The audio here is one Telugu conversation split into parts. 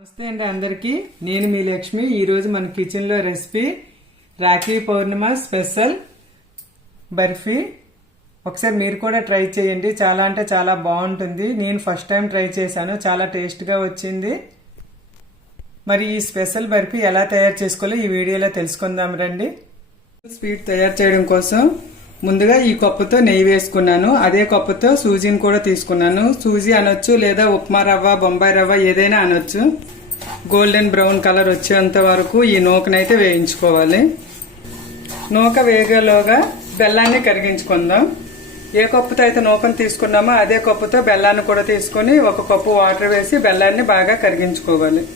నమస్తే అండి అందరికీ. నేను మీ లక్ష్మి. ఈరోజు మన కిచెన్లో రెసిపీ రాఖీ పౌర్ణిమ స్పెషల్ బర్ఫీ. ఒకసారి మీరు కూడా ట్రై చేయండి. చాలా అంటే చాలా బాగుంటుంది. నేను ఫస్ట్ టైం ట్రై చేశాను. చాలా టేస్ట్గా వచ్చింది. మరి ఈ స్పెషల్ బర్ఫీ ఎలా తయారు చేసుకోవాలో ఈ వీడియోలో తెలుసుకుందాం రండి. స్వీట్ తయారు చేయడం కోసం ముందుగా ఈ కప్పుతో నెయ్యి వేసుకున్నాను. అదే కప్పుతో సూజీని కూడా తీసుకున్నాను. సూజీ అనొచ్చు లేదా ఉప్మా రవ్వ బొంబాయి రవ్వ ఏదైనా అనొచ్చు. గోల్డెన్ బ్రౌన్ కలర్ వచ్చేంత వరకు ఈ నూకనైతే వేయించుకోవాలి. నూక వేగలోగా బెల్లాన్ని కరిగించుకుందాం. ఏ కప్పుతో అయితే నూకను తీసుకున్నామో అదే కప్పుతో బెల్లాన్ని కూడా తీసుకుని ఒక కప్పు వాటర్ వేసి బెల్లాన్ని బాగా కరిగించుకోవాలి.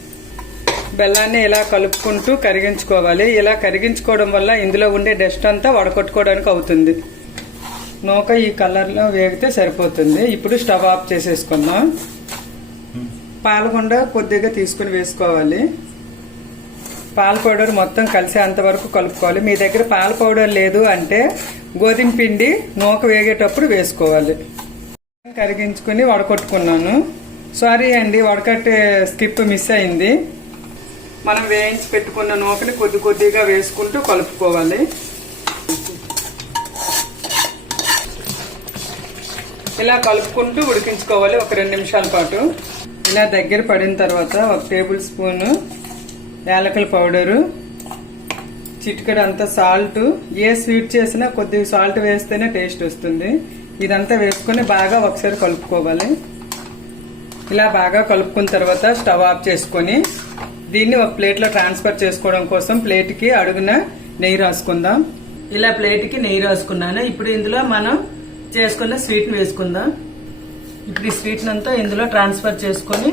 బెల్లాన్ని ఇలా కలుపుకుంటూ కరిగించుకోవాలి. ఇలా కరిగించుకోవడం వల్ల ఇందులో ఉండే డస్ట్ అంతా వడకొట్టుకోవడానికి అవుతుంది. నూక ఈ కలర్లో వేగితే సరిపోతుంది. ఇప్పుడు స్టవ్ ఆఫ్ చేసేసుకుందాం. పాలకుండ కొద్దిగా తీసుకుని వేసుకోవాలి. పాల పౌడర్ మొత్తం కలిసేంత వరకు కలుపుకోవాలి. మీ దగ్గర పాల పౌడర్ లేదు అంటే గోధుమ పిండి నూక వేగేటప్పుడు వేసుకోవాలి. కరిగించుకుని వడకొట్టుకున్నాను. సారీ అండి వడకట్టే స్కిప్ మిస్ అయింది. మనం వేయించి పెట్టుకున్న నూకని కొద్ది కొద్దిగా వేసుకుంటూ కలుపుకోవాలి. ఇలా కలుపుకుంటూ ఉడికించుకోవాలి ఒక రెండు నిమిషాల పాటు. ఇలా దగ్గర పడిన తర్వాత ఒక టేబుల్ స్పూన్ యాలకల పౌడరు చిటికడ అంతా సాల్ట్. ఏ స్వీట్ చేసినా కొద్దిగా సాల్ట్ వేస్తేనే టేస్ట్ వస్తుంది. ఇదంతా వేసుకొని బాగా ఒకసారి కలుపుకోవాలి. ఇలా బాగా కలుపుకున్న తర్వాత స్టవ్ ఆఫ్ చేసుకొని దీన్ని ఒక ప్లేట్లో ట్రాన్స్ఫర్ చేసుకోవడం కోసం ప్లేట్కి అడుగున నెయ్యి రాసుకుందాం. ఇలా ప్లేట్కి నెయ్యి రాసుకున్నాను. ఇప్పుడు ఇందులో మనం చేసుకున్న స్వీట్ని వేసుకుందాం. ఇప్పుడు ఈ స్వీట్ అంతా ఇందులో ట్రాన్స్ఫర్ చేసుకొని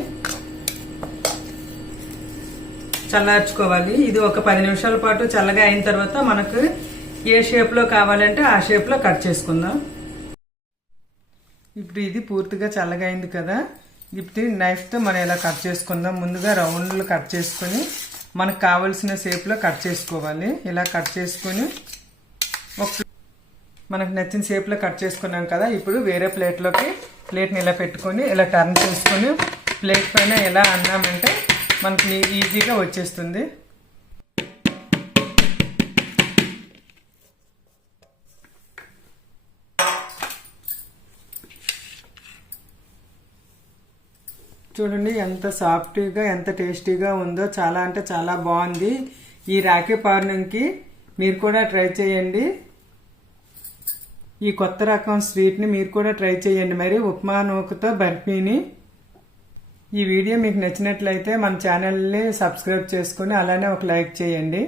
చల్లార్చుకోవాలి. ఇది ఒక పది నిమిషాల పాటు చల్లగా అయిన తర్వాత మనకు ఏ షేప్లో కావాలంటే ఆ షేప్లో కట్ చేసుకుందాం. ఇప్పుడు ఇది పూర్తిగా చల్లగా అయింది కదా. ఇప్పుడు నైఫ్తో మనం ఇలా కట్ చేసుకుందాం. ముందుగా రౌండ్లు కట్ చేసుకొని మనకు కావలసిన షేప్లో కట్ చేసుకోవాలి. ఇలా కట్ చేసుకొని ఒక మనకు నచ్చిన షేప్లో కట్ చేసుకున్నాం కదా. ఇప్పుడు వేరే ప్లేట్లోకి ప్లేట్ని ఇలా పెట్టుకొని ఇలా టర్న్ చేసుకొని ప్లేట్ పైన ఎలా అన్నామంటే మనకి ఈజీగా వచ్చేస్తుంది. చూడండి ఎంత సాఫ్ట్గా ఎంత టేస్టీగా ఉందో. చాలా అంటే చాలా బాగుంది. ఈ రాఖీ పౌర్ణమికి మీరు కూడా ట్రై చేయండి. ఈ కొత్త రకం స్వీట్ని మీరు కూడా ట్రై చేయండి. మరి ఉప్మా నూకతో బర్ఫీని. ఈ వీడియో మీకు నచ్చినట్లయితే మన ఛానల్ని సబ్స్క్రైబ్ చేసుకుని అలానే ఒక లైక్ చేయండి.